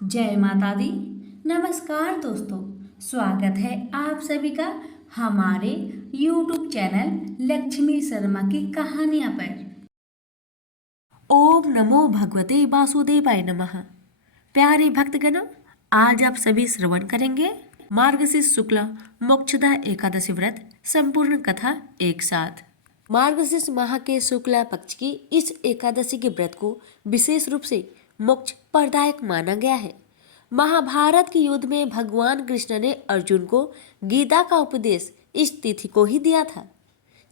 जय माता दी। नमस्कार दोस्तों, स्वागत है आप सभी का हमारे YouTube चैनल लक्ष्मी शर्मा की कहानियां पर। ओम नमो भगवते वासुदेवाय नमः। प्यारे भक्तगणों, आज आप सभी श्रवण करेंगे मार्गशीर्ष शुक्ल मोक्षदा एकादशी व्रत संपूर्ण कथा एक साथ। मार्गशीर्ष माह के शुक्ला पक्ष की इस एकादशी के व्रत को विशेष रूप से मोक्ष प्रदायक माना गया है। महाभारत के युद्ध में भगवान कृष्ण ने अर्जुन को गीता का उपदेश इस तिथि को ही दिया था।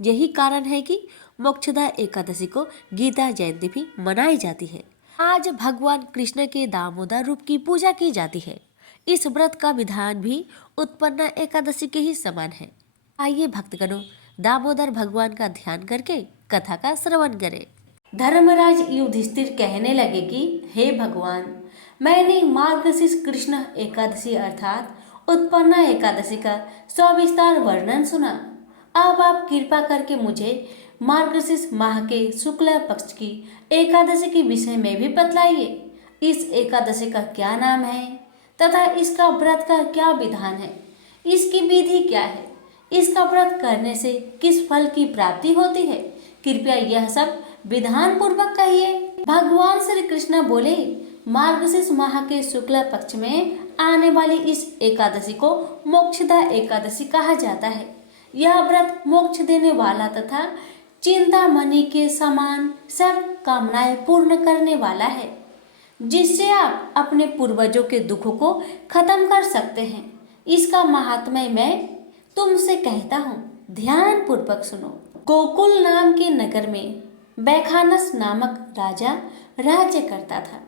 यही कारण है कि मोक्षदा एकादशी को गीता जयंती भी मनाई जाती है। आज भगवान कृष्ण के दामोदर रूप की पूजा की जाती है। इस व्रत का विधान भी उत्पन्न एकादशी के ही समान है। आइए भक्तगणों, दामोदर भगवान का ध्यान करके कथा का श्रवण करें। धर्मराज युधिष्ठिर कहने लगे कि हे भगवान, मैंने मार्गशीर्ष कृष्ण एकादशी अर्थात उत्पन्ना एकादशी का सविस्तार वर्णन सुना। अब आप कृपा करके मुझे मार्गशीर्ष माह के शुक्ल पक्ष की एकादशी के विषय में भी बतलाइए। इस एकादशी का क्या नाम है तथा इसका व्रत का क्या विधान है, इसकी विधि क्या है, इसका व्रत करने से किस फल की प्राप्ति होती है, कृपया यह सब विधान पूर्वक कहिए। भगवान श्री कृष्ण बोले, मार्गशीर्ष माह के शुक्ल पक्ष में आने वाली इस एकादशी को मोक्षदा एकादशी कहा जाता है। यह व्रत मोक्ष देने वाला तथा चिंतामणि के समान सब कामनाएं पूर्ण करने वाला है, जिससे आप अपने पूर्वजों के दुखों को खत्म कर सकते हैं। इसका महात्म्य मैं तुमसे कहता हूँ, ध्यान पूर्वक सुनो। गोकुल नाम के नगर में बैखानस नामक राजा राज्य करता था।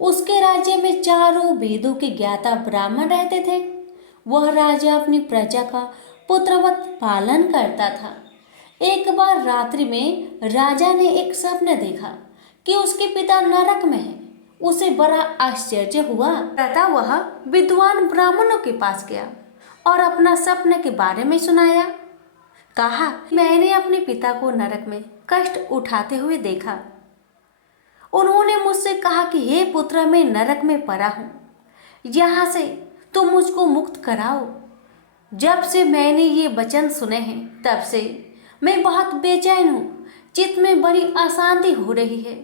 उसके राज्य में चारों वेदों के ज्ञाता ब्राह्मण रहते थे। वह राजा अपनी प्रजा का पुत्रवत पालन करता था। एक बार रात्रि में राजा ने एक स्वप्न देखा कि उसके पिता नरक में हैं। उसे बड़ा आश्चर्य हुआ। तथा वह विद्वान ब्राह्मणों के पास गया और अपना सपने के बारे में सुनाया। कहा, मैंने अपने पिता को नरक में कष्ट उठाते हुए देखा। उन्होंने मुझसे कहा कि हे पुत्र, मैं नरक में पड़ा हूँ, यहाँ से तुम मुझको मुक्त कराओ। जब से मैंने ये वचन सुने हैं तब से मैं बहुत बेचैन हूँ। चित्त में बड़ी अशांति हो रही है।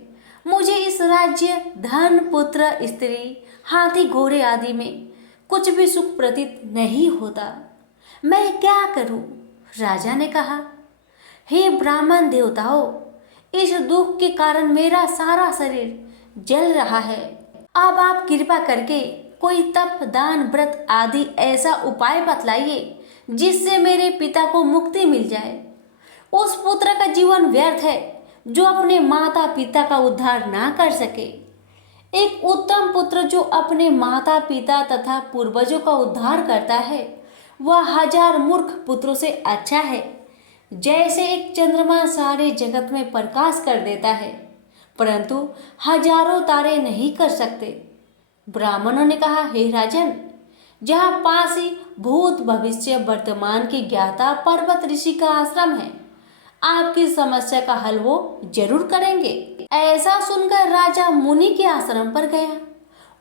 मुझे इस राज्य, धन, पुत्र, स्त्री, हाथी, घोड़े आदि में कुछ भी सुख प्रतीत नहीं होता। मैं क्या करूं? राजा ने कहा, हे ब्राह्मण देवताओं, इस दुख के कारण मेरा सारा शरीर जल रहा है। अब आप कृपा करके कोई तप, दान, व्रत आदि ऐसा उपाय बतलाइए जिससे मेरे पिता को मुक्ति मिल जाए। उस पुत्र का जीवन व्यर्थ है जो अपने माता पिता का उद्धार ना कर सके। एक उत्तम पुत्र जो अपने माता पिता तथा पूर्वजों का उद्धार करता है, वह 1000 मूर्ख पुत्रों से अच्छा है। जैसे एक चंद्रमा सारे जगत में प्रकाश कर देता है, परंतु हजारों तारे नहीं कर सकते। ब्राह्मणों ने कहा, हे राजन, जहाँ पास ही भूत, भविष्य, वर्तमान के ज्ञाता पर्वत ऋषि का आश्रम है, आपकी समस्या का हल वो जरूर करेंगे। ऐसा सुनकर राजा मुनि के आश्रम पर गया।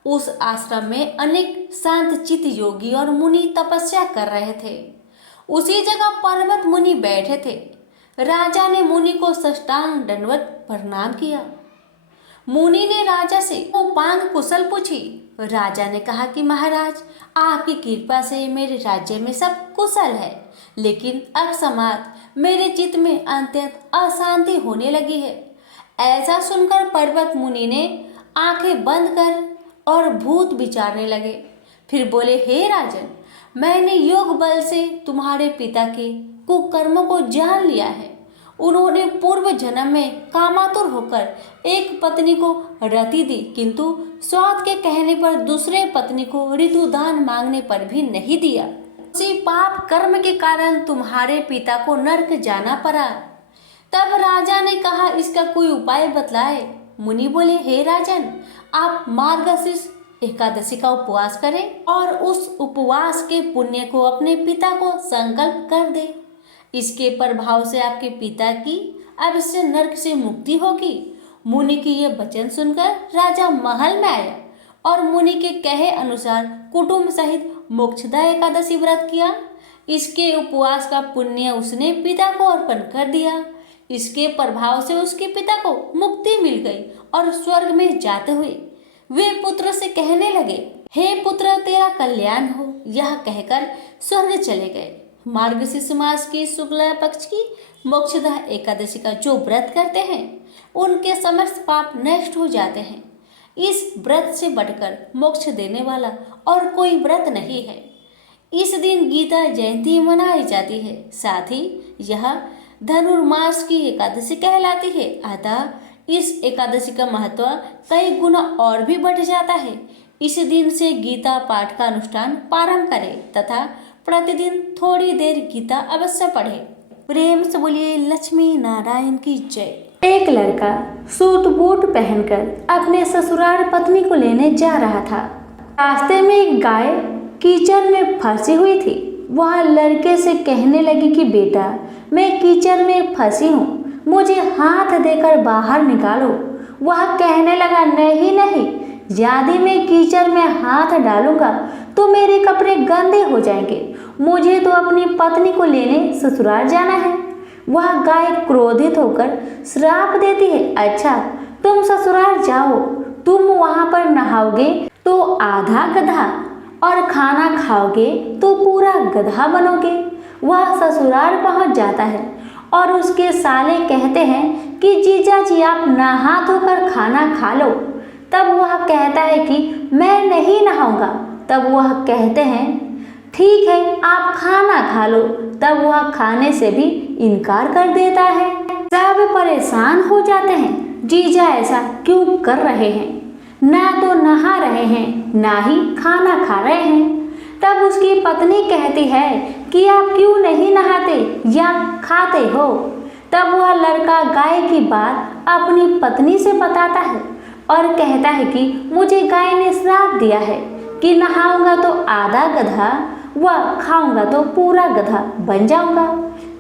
उस आश्रम में अनेक शांत चित्त योगी और मुनि तपस्या कर रहे थे। उसी जगह पर्वत मुनि बैठे थे। राजा ने मुनि को साष्टांग दंडवत प्रणाम किया। मुनि ने राजा से उपांग कुशल पूछी। राजा ने कहा कि महाराज, आपकी कृपा से मेरे राज्य में सब कुशल है, लेकिन अकस्मात मेरे चित्त में अत्यंत अशांति होने लगी है। ऐसा सुनकर पर्वत मुनि ने आंखें बंद कर और भूत विचारने लगे। फिर बोले, हे राजन, मैंने योग बल से तुम्हारे पिता के कुकर्मों को जान लिया है। उन्होंने पूर्व जन्म में कामातुर होकर एक पत्नी को रति दी, किंतु स्वार्थ के कहने पर दूसरे पत्नी को ऋतुदान मांगने पर भी नहीं दिया। उसी पाप कर्म के कारण तुम्हारे पिता को नरक जाना पड़ा। तब राजा ने कहा, इसका कोई उपाय बतलाए। मुनि बोले, हे राजन, आप मार्गशीर्ष एकादशी का उपवास करें और उस उपवास के पुण्य को अपने पिता को संकल्प कर दे। इसके प्रभाव से आपके पिता की अवश्य नरक से मुक्ति होगी। मुनि की ये वचन सुनकर राजा महल में आया और मुनि के कहे अनुसार कुटुंब सहित मोक्षदा एकादशी व्रत किया। इसके उपवास का पुण्य उसने पिता को अर्पण कर दिया। इसके प्रभाव से उसके पिता को मुक्ति मिल गई और स्वर्ग में जाते हुए वे पुत्र से कहने लगे, हे पुत्र तेरा कल्याण हो। यह कहकर स्वर्ग चले गए। मार्गशीर्ष मास की शुक्ला पक्ष की मोक्षदा एकादशी का जो व्रत करते हैं उनके समस्त पाप नष्ट हो जाते हैं। इस व्रत से बढ़कर मोक्ष देने वाला और कोई व्रत नहीं है। इस दिन गीता जयंती मनाई जाती है। साथ ही यह धनुर्मास की एकादशी कहलाती है। अतः इस एकादशी का महत्व कई गुना और भी बढ़ जाता है। इस दिन से गीता पाठ का अनुष्ठान प्रारंभ करें तथा प्रतिदिन थोड़ी देर गीता अवश्य पढ़े। प्रेम से बोलिए लक्ष्मी नारायण की जय। एक लड़का सूट बूट पहनकर अपने ससुराल पत्नी को लेने जा रहा था। रास्ते में एक गाय कीचड़ में फंसी हुई थी। वह लड़के से कहने लगी कि बेटा, मैं कीचड़ में फंसी हूँ, मुझे हाथ देकर बाहर निकालो। वह कहने लगा, नहीं नहीं, यदि मैं कीचड़ में हाथ डालूंगा तो मेरे कपड़े गंदे हो जाएंगे। मुझे तो अपनी पत्नी को लेने ससुराल जाना है। वह गाय क्रोधित होकर श्राप देती है, अच्छा तुम ससुराल जाओ, तुम वहां पर नहाओगे तो आधा गधा और खाना खाओगे तो पूरा गधा बनोगे। वह ससुराल पहुंच जाता है और उसके साले कहते हैं कि जीजा जी आप नहा धोकर खाना खा लो। तब वह कहता है कि मैं नहीं नहाऊंगा। तब वह कहते हैं ठीक है आप खाना खा लो। तब वह खाने से भी इनकार कर देता है। सब परेशान हो जाते हैं, जीजा ऐसा क्यों कर रहे हैं, ना तो नहा रहे हैं ना ही खाना खा रहे हैं। तब उसकी पत्नी कहती है कि आप क्यों नहीं नहाते या खाते हो। तब वह लड़का गाय की बात अपनी पत्नी से बताता है और कहता है कि मुझे गाय ने श्राप दिया है कि नहाऊंगा तो आधा गधा व खाऊंगा तो पूरा गधा बन जाऊंगा।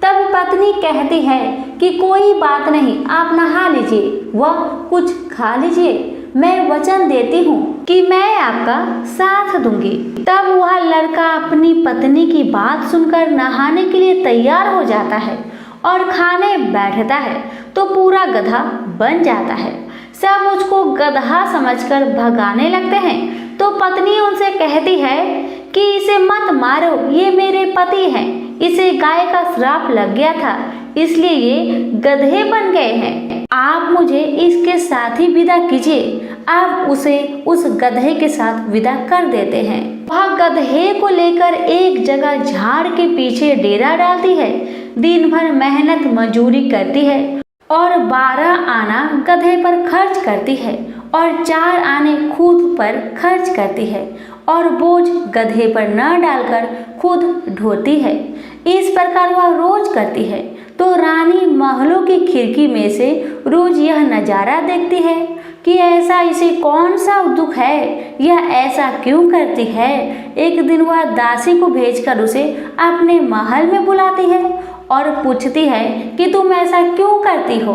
तब पत्नी कहती है कि कोई बात नहीं, आप नहा लीजिए व कुछ खा लीजिए, मैं वचन देती हूँ कि मैं आपका साथ दूंगी। तब वह लड़का अपनी पत्नी की बात सुनकर नहाने के लिए तैयार हो जाता है और खाने बैठता है तो पूरा गधा बन जाता है। सब उसको गधा समझकर भगाने लगते हैं तो पत्नी उनसे कहती है कि इसे मत मारो, ये मेरे पति हैं, इसे गाय का श्राप लग गया था इसलिए ये गधे बन गए हैं। आप मुझे इसके साथ ही विदा कीजिए। आप उसे उस गधे के साथ विदा कर देते हैं। वह गधे को लेकर एक जगह झाड़ के पीछे डेरा डालती है। दिन भर मेहनत मजूरी करती है और 12 आना गधे पर खर्च करती है और 4 आने खुद पर खर्च करती है और बोझ गधे पर न डालकर खुद ढोती है। इस प्रकार वह रोज करती है तो रानी महलों की खिड़की में से रोज यह नजारा देखती है कि ऐसा इसे कौन सा दुख है, यह ऐसा क्यों करती है। एक दिन वह दासी को भेजकर उसे अपने महल में बुलाती है और पूछती है कि तुम ऐसा क्यों करती हो।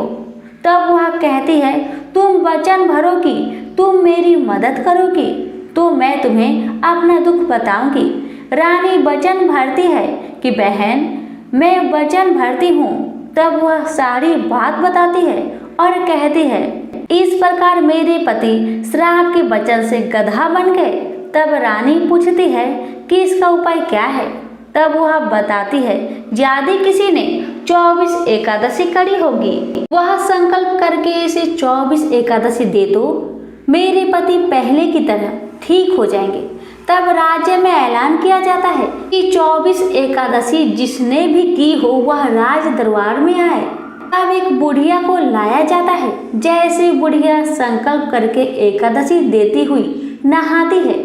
तब वह कहती है तुम वचन भरोगी, तुम मेरी मदद करोगी तो मैं तुम्हें अपना दुख बताऊंगी। रानी वचन भरती है कि बहन मैं वचन भरती हूँ। तब वह सारी बात बताती है और कहती है इस प्रकार मेरे पति श्राप के वचन से गधा बन गए। तब रानी पूछती है कि इसका उपाय क्या है। तब वह बताती है यदि किसी ने 24 एकादशी करी होगी, वह संकल्प करके इसे 24 एकादशी दे दो, मेरे पति पहले की तरह ठीक हो जाएंगे। तब राज्य में ऐलान किया जाता है कि 24 एकादशी जिसने भी की हो वह राज दरबार में आए। तब एक बुढ़िया को लाया जाता है। जैसे बुढ़िया संकल्प करके एकादशी देती हुई नहाती है,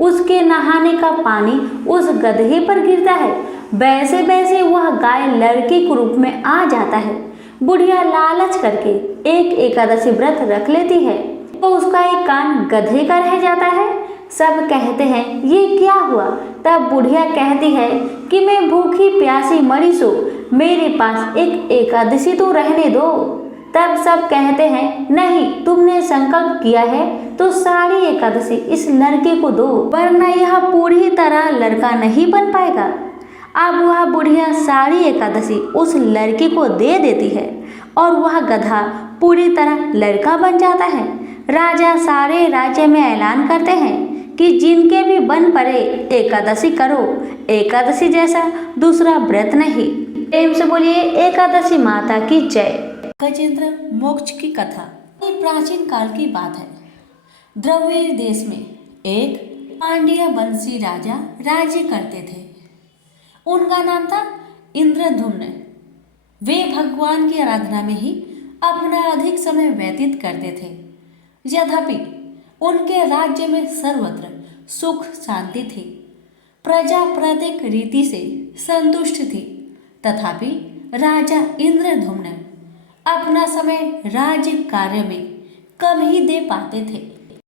उसके नहाने का पानी उस गधे पर गिरता है। वैसे वैसे वह गाय लड़के के रूप में आ जाता है। बुढ़िया लालच करके एक एकादशी व्रत रख लेती है तो उसका एक कान गधे का रह जाता है। सब कहते हैं ये क्या हुआ। तब बुढ़िया कहती है कि मैं भूखी प्यासी मरी सो, मेरे पास एक एकादशी तो रहने दो। तब सब कहते हैं, नहीं, तुमने संकल्प किया है तो सारी एकादशी इस लड़के को दो, वरना यह पूरी तरह लड़का नहीं बन पाएगा। अब वह बुढ़िया सारी एकादशी उस लड़के को दे देती है और वह गधा पूरी तरह लड़का बन जाता है। राजा सारे राज्य में ऐलान करते हैं कि जिनके भी बन पड़े एकादशी करो, एकादशी जैसा दूसरा व्रत नहीं। प्रेम से बोलिए एकादशी माता की जय। गजेंद्र मोक्ष की कथा ये प्राचीन काल की बात है। द्रविड़ देश में एक पांड्य वंशी राजा राज्य करते थे। उनका नाम था इंद्रधुम्न। वे भगवान की आराधना में ही अपना अधिक समय व्यतीत करते थे। यद्यपि उनके राज्य में सर्वत्र सुख शांति थी, प्रजा प्रत्येक रीति से संतुष्ट थी। तथापि राजा इंद्रधुम्न अपना समय राज्य कार्य में कम ही दे पाते थे।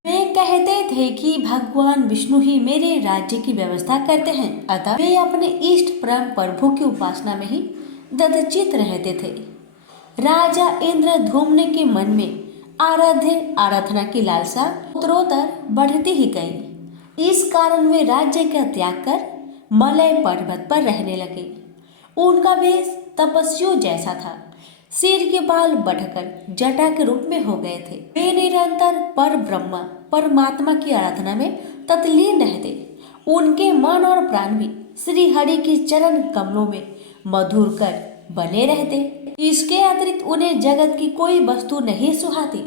वे कहते थे कि भगवान विष्णु ही मेरे राज्य की व्यवस्था करते हैं, अतः वे अपने इष्ट परम प्रभु की उपासना में ही ददचित रहते थे। राजा इंद्रधुम्न के मन में आराध्य आराधना की लालसा उत्तरोत्तर बढ़ती ही गई। इस कारण वे राज्य का त्याग कर मलय पर्वत पर रहने लगे। उनका वेश तपस्वियों जैसा था। सिर के बाल बढ़कर जटा के रूप में हो गए थे। वे निरंतर पर ब्रह्मा परमात्मा की आराधना में तत्लीन रहते। उनके मन और प्राण भी श्री हरि के चरण कमलों में मधुर कर बने रहते। इसके अतिरिक्त उन्हें जगत की कोई वस्तु नहीं सुहाती।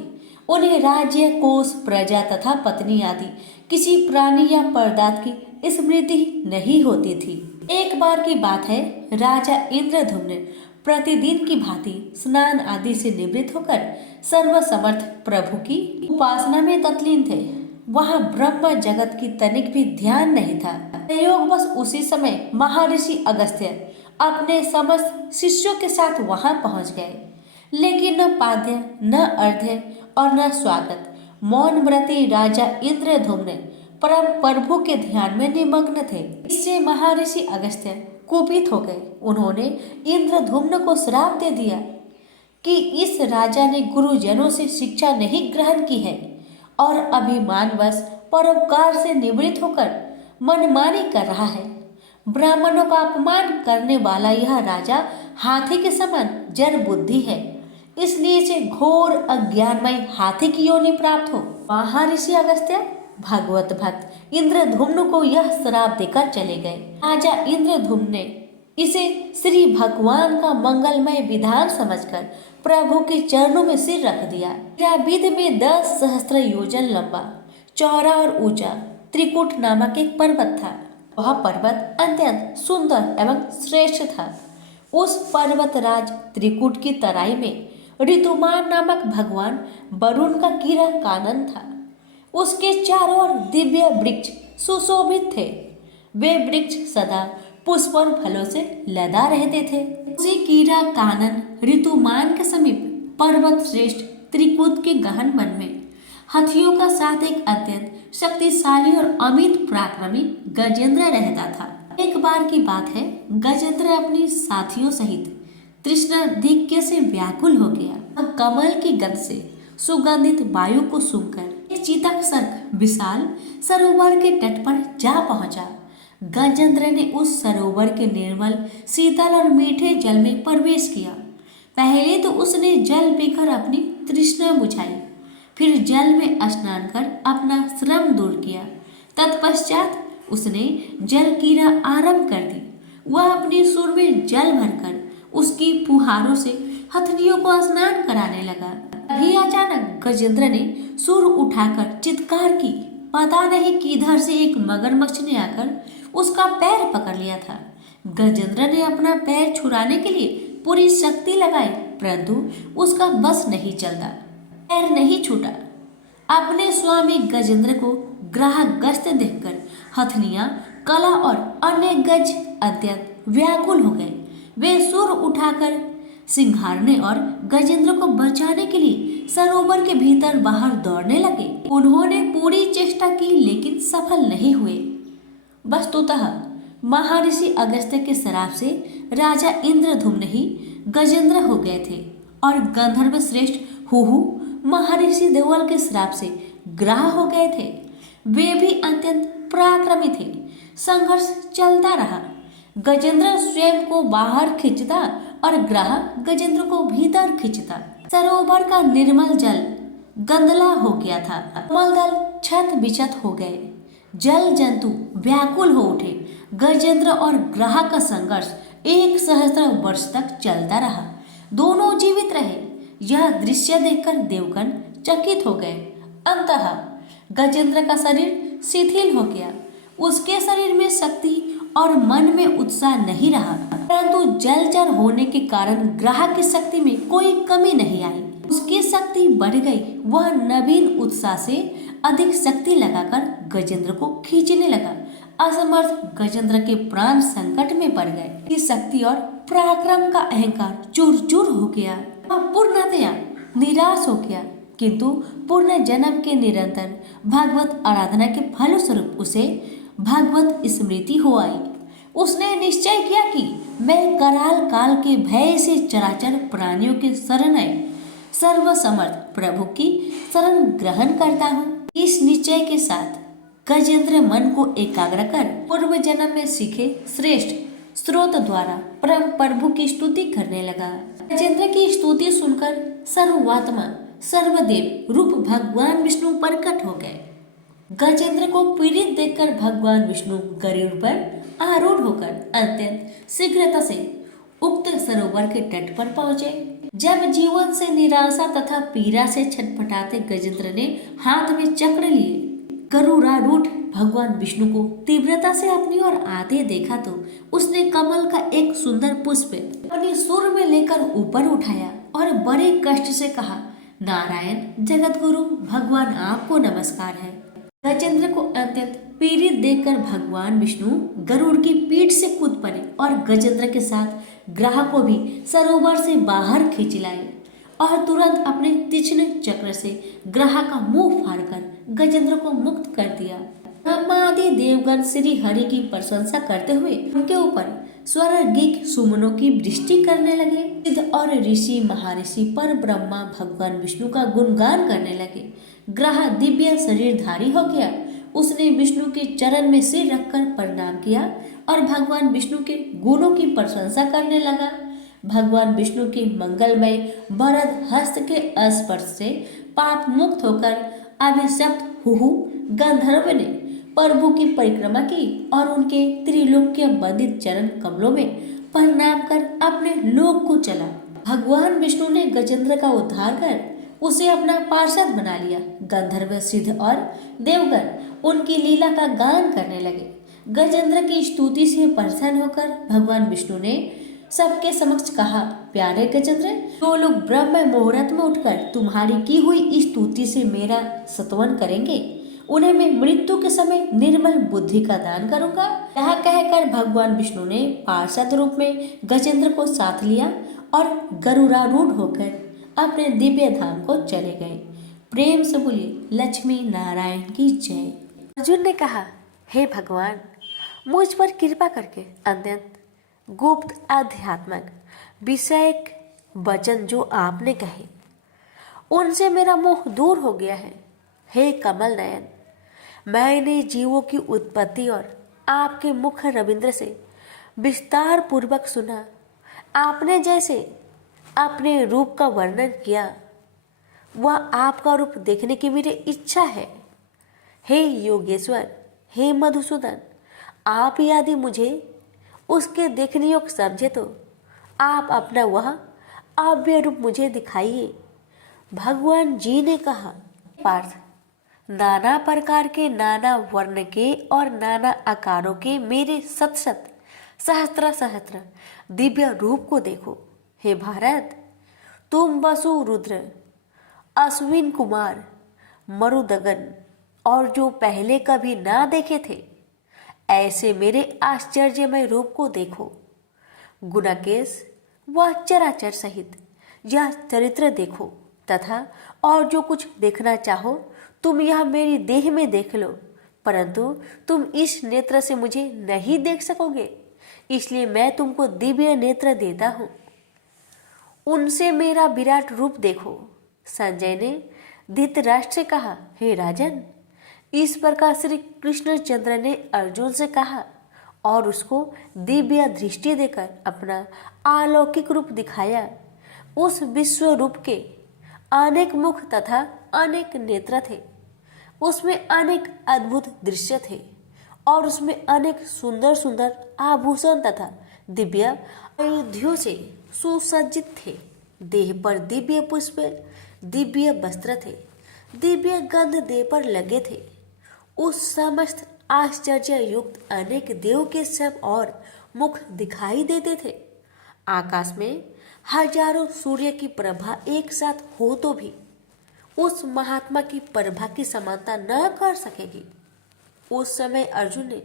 उन्हें राज्य, कोष, प्रजा तथा पत्नी आदि किसी प्राणी या पदार्थ की स्मृति नहीं होती थी। एक बार की बात है, राजा इंद्रधुम्न प्रतिदिन की भांति स्नान आदि से निवृत्त होकर सर्वसमर्थ प्रभु की उपासना में तत्लीन थे। वहां ब्रह्म जगत की तनिक भी ध्यान नहीं था। संयोग बस उसी समय महर्षि अगस्त्य अपने समस्त शिष्यों के साथ वहां पहुंच गए, लेकिन न पाद्य, न अर्घ्य और न स्वागत। मौन व्रती राजा इंद्रधुम्न परम प्रभु के ध्यान में निमग्न थे। इससे महर्षि अगस्त्य कुपित हो गए। उन्होंने इंद्रधुम्न को श्राप दे दिया कि इस राजा ने गुरुजनों से शिक्षा नहीं ग्रहण की है और अभिमानवश परोपकार से निवृत्त होकर मनमानी कर रहा है। ब्राह्मणों का अपमान करने वाला यह राजा हाथी के समान जड़ बुद्धि है, इसलिए इसे घोर अज्ञानमय हाथी की योनि प्राप्त हो। महर्षि अगस्त्य भागवत भक्त इंद्रधुम्न को यह श्राप देकर चले गए। राजा इंद्रधुम्न ने इसे श्री भगवान का मंगलमय विधान समझकर प्रभु के चरणों में सिर रख दिया। विध में 10 सहस्त्र योजन लंबा, चौड़ा और ऊंचा त्रिकुट नामक एक पर्वत था। वह पर्वत अत्यंत सुंदर एवं श्रेष्ठ था। उस पर्वतराज त्रिकुट की तराई में ऋतुमान नामक भगवान वरुण का कीड़ा कानन था। उसके चारों ओर दिव्य वृक्ष सुशोभित थे। वे वृक्ष सदा पुष्प और फलों से लदा रहते थे। उसी कीड़ा कानन ऋतुमान के समीप पर्वत श्रेष्ठ त्रिकुट के गहन वन में हाथियों का साथ एक अत्यंत शक्तिशाली और अमित पराक्रमी गजेंद्र रहता था। एक बार की बात है, गजेंद्र अपनी साथियों सहित तृष्णाधिक्य से व्याकुल हो गया। कमल की गंध से सुगंधित वायु को सूंघकर चितक सर्क विशाल सरोवर के तट पर जा पहुंचा। गजेंद्र ने उस सरोवर के निर्मल, शीतल और मीठे जल में प्रवेश किया। पहले तो उसने जल पीकर अपनी तृष्णा बुझाई, फिर जल में स्नान कर अपना श्रम दूर किया। तत्पश्चात उसने जल क्रीड़ा आरंभ कर दी। वह अपनी सुर में जल भरकर उसकी फुहारों से हथनियों को स्नान कराने लगा। अभी अचानक गजेंद्र ने सुर उठाकर चित्कार की। पता नहीं किधर से एक मगरमच्छ ने आकर उसका पैर पकड़ लिया था। गजेंद्र ने अपना पैर छुड़ाने के लिए पूरी शक्ति लगाई, परंतु उसका बस नहीं चलता, पैर नहीं छूटा। अपने स्वामी गजेंद्र को ग्राहग्रस्त देखकर हथनियां, कला और अन्य गज अत्यंत व्याकुल हो गए। वे सुर उठाकर सिंघारने और गजेंद्र को बचाने के लिए सरोवर के भीतर बाहर दौड़ने लगे। उन्होंने पूरी चेष्टा की, लेकिन सफल नहीं हुए। वस्तुतः महर्षि अगस्त्य के श्राप से राजा इंद्रधुम्न ही गजेंद्र हो गए थे और गंधर्व श्रेष्ठ हुहु महर्षि देवल के श्राप से ग्राह हो गए थे। वे भी अत्यंत पराक्रमी थे। संघर्ष चलता रहा। गजेंद्र स्वयं को बाहर खींचता और ग्राह गजेंद्र को भीतर खींचता। सरोवर का निर्मल जल गंदला हो गया था। कमलदल छत बिछत हो गए। जल जंतु व्याकुल हो उठे। गजेंद्र और ग्राह का संघर्ष 1 सहस्त्र वर्ष तक चलता रहा। दोनों जीवित रहे। यह दृश्य देखकर देवगण चकित हो गए। अंततः गजेंद्र का शरीर शिथिल हो गया। उसके शरीर में शक्ति और मन में उत्साह नहीं रहा, परंतु जलचर होने के कारण ग्राह की शक्ति में कोई कमी नहीं आई। उसकी शक्ति बढ़ गई। वह नवीन उत्साह से अधिक शक्ति लगाकर गजेंद्र को खींचने लगा। असमर्थ गजेंद्र के प्राण संकट में पड़ गए। की शक्ति और पराक्रम का अहंकार चूर चूर हो गया। वह पूर्णतया निराश हो गया, किंतु पूर्ण जन्म के निरंतर भागवत आराधना के फलस्वरूप उसे भागवत स्मृति हो आई। उसने निश्चय किया कि मैं कराल काल के भय से चराचर प्राणियों के शरण आए सर्वसमर्थ प्रभु की शरण ग्रहण करता हूँ। इस निश्चय के साथ गजेंद्र मन को एकाग्र कर पूर्व जन्म में सीखे श्रेष्ठ स्रोत द्वारा परम प्रभु की स्तुति करने लगा। गजेंद्र की स्तुति सुनकर सर्वात्मा सर्वदेव रूप भगवान विष्णु प्रकट हो गए। गजेंद्र को पीड़ित देखकर भगवान विष्णु गरुड़ पर आरूढ़ होकर अत्यंत शीघ्रता से उक्त सरोवर के तट पर पहुंचे। जब जीवन से निराशा तथा पीड़ा से छटपटाते गजेंद्र ने हाथ में चक्र लिए गरुड़ारूढ़ भगवान विष्णु को तीव्रता से अपनी ओर आते देखा तो उसने कमल का एक सुंदर पुष्प अपनी सुर में लेकर ऊपर उठाया और बड़े कष्ट से कहा, नारायण जगत गुरु भगवान आपको नमस्कार है। गजेंद्र को अत्यंत पीड़ित देखकर भगवान विष्णु गरुड़ की पीठ से कूद पड़े और गजेंद्र के साथ ग्राह को भी सरोवर से बाहर खींच लाए और तुरंत अपने तीक्ष्ण चक्र से ग्राह का मुंह फाड़कर गजेंद्र को मुक्त कर दिया। ब्रह्मादि देवगण श्री हरि की प्रशंसा करते हुए उनके ऊपर स्वर्गिक सुमनों की वृष्टि करने लगे। सिद्ध और ऋषि महर्षि पर ब्रह्मा भगवान विष्णु का गुणगान करने लगे। ग्राह दिव्य शरीरधारी हो गया। उसने विष्णु के चरण में सिर रखकर प्रणाम किया और भगवान विष्णु के गुणों की प्रशंसा करने लगा। भगवान विष्णु के मंगलमय वरद हस्त के स्पर्श से पाप मुक्त होकर अभिशप्त हुहु गंधर्व ने प्रभु की परिक्रमा की और उनके त्रिलोक्य बंदित चरण कमलों में प्रणाम कर अपने लोक को चला। भगवान विष्णु ने गजेंद्र का उद्धार कर उसे अपना पार्षद बना लिया। गंधर्व सिद्ध और देवगण उनकी लीला का गान करने लगे। गजेंद्र की स्तुति से प्रसन्न होकर भगवान विष्णु ने सबके समक्ष कहा, प्यारे गजेंद्र, जो लोग ब्रह्म मुहूर्त में उठकर तुम्हारी की हुई स्तुति से मेरा स्तवन करेंगे उन्हें मैं मृत्यु के समय निर्मल बुद्धि का दान करूंगा। यह कहकर भगवान विष्णु ने पार्षद रूप में गजेंद्र को साथ लिया और गरुड़ारूढ़ होकर अपने दिव्य धाम को चले गए। प्रेम से बोलिए लक्ष्मी नारायण की जय। अर्जुन ने कहा, हे भगवान, मुझ पर कृपा करके अत्यंत गुप्त आध्यात्मिक विषयक वचन जो आपने कहे उनसे मेरा मोह दूर हो गया है। हे कमल नयन, मैंने जीवों की उत्पत्ति और आपके मुख रविंद्र से विस्तार पूर्वक सुना। आपने जैसे अपने रूप का वर्णन किया वह आपका रूप देखने की मेरी इच्छा है। हे योगेश्वर, हे मधुसूदन, आप यदि मुझे उसके देखने योग्य समझे तो आप अपना वह अव्यय रूप मुझे दिखाइए। भगवान जी ने कहा, पार्थ, नाना प्रकार के, नाना वर्ण के और नाना आकारों के मेरे शत शत सहस्त्र सहस्त्र दिव्य रूप को देखो। हे भारत, तुम वसु रुद्र, अश्विन कुमार, मरुदगन और जो पहले कभी ना देखे थे ऐसे मेरे आश्चर्यमय रूप को देखो। गुणाकेश व चराचर सहित यह चरित्र देखो तथा और जो कुछ देखना चाहो तुम यह मेरी देह में देख लो, परंतु तुम इस नेत्र से मुझे नहीं देख सकोगे, इसलिए मैं तुमको दिव्य नेत्र देता हूँ। उनसे मेरा विराट रूप देखो। संजय ने धृतराष्ट्र से कहा, हे राजन। इस प्रकार श्री कृष्णचंद्र ने अर्जुन से कहा और उसको दिव्य दृष्टि देकर अपना अलौकिक रूप दिखाया। उस विश्व रूप के अनेक मुख तथा अनेक नेत्र थे। उसमें अनेक अद्भुत दृश्य थे और उसमें अनेक सुंदर सुंदर आभूषण तथा दिव्य आयुधियों से सुसज्जित थे। देह पर दिव्य पुष्प, दिव्य वस्त्र थे, दिव्य गंध देह पर लगे थे। उस समस्त आश्चर्य युक्त अनेक देव के सब और मुख दिखाई देते थे। आकाश में हजारों सूर्य की प्रभा एक साथ हो तो भी उस महात्मा की प्रभा की समानता न कर सकेगी। उस समय अर्जुन ने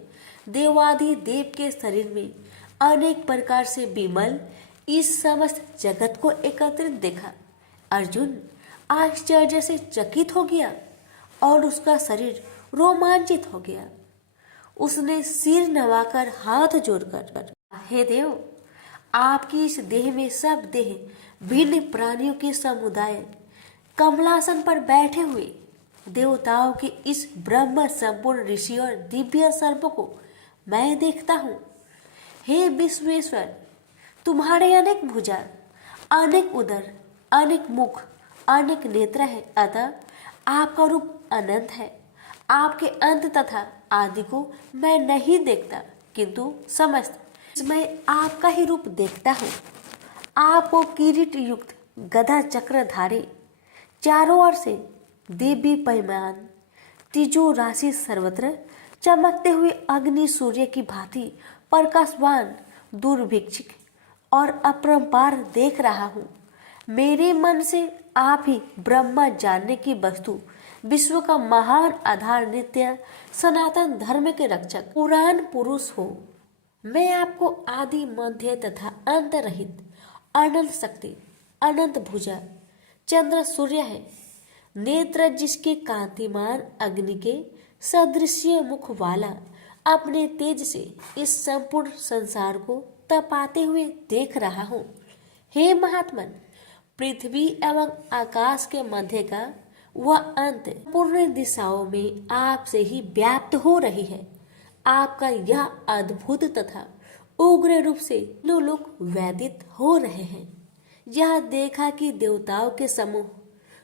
देवादि देव के शरीर में अनेक प्रकार से विमल इस समस्त जगत को एकत्रित देखा। अर्जुन आश्चर्य से चकित हो गया और उसका शरीर रोमांचित हो गया। उसने सिर नवाकर हाथ जोड़कर, हे देव, आपकी इस देह में सब देह भिन्न प्राणियों के समुदाय कमलासन पर बैठे हुए देवताओं के इस ब्रह्म संपूर्ण ऋषि और दिव्य सर्प को मैं देखता हूँ। हे विश्वेश्वर, तुम्हारे अनेक भुजा, अनेक उदर, अनेक मुख, अनेक नेत्र है। अतः आपका रूप अनंत है। आपके अंत तथा आदि को मैं नहीं देखता, किंतु समस्त मैं आपका ही रूप देखता हूँ। आपको किरीट युक्त गदा चक्रधारी, चारों ओर से दिव्य पैमान, तिजो राशि सर्वत्र चमकते हुए अग्नि सूर्य की भांति प्रकाशवान दुर्भिक्षिक और अपरंपार देख रहा हूँ। मेरे मन से आप ही ब्रह्मा जानने की वस्तु, विश्व का महान आधार, नित्य सनातन धर्म के रक्षक, पुराण पुरुष हो। मैं आपको आदि मध्य तथा अंत रहित अनंत शक्ति, अनंत भुजा, चंद्र सूर्य है। नेत्र जिसके कांतिमान अग्नि के सदृश्य मुख वाला अपने तेज से इस संपूर्ण संसार को तपाते हुए देख रहा हूँ। हे महात्मन, पृथ्वी एवं आकाश के मध्य का वह अंत पूर्ण दिशाओं में आपसे ही व्याप्त हो रही है। आपका यह अद्भुत तथा उग्र रूप से लोक व्यतीत हो रहे हैं। यह देखा कि देवताओं के समूह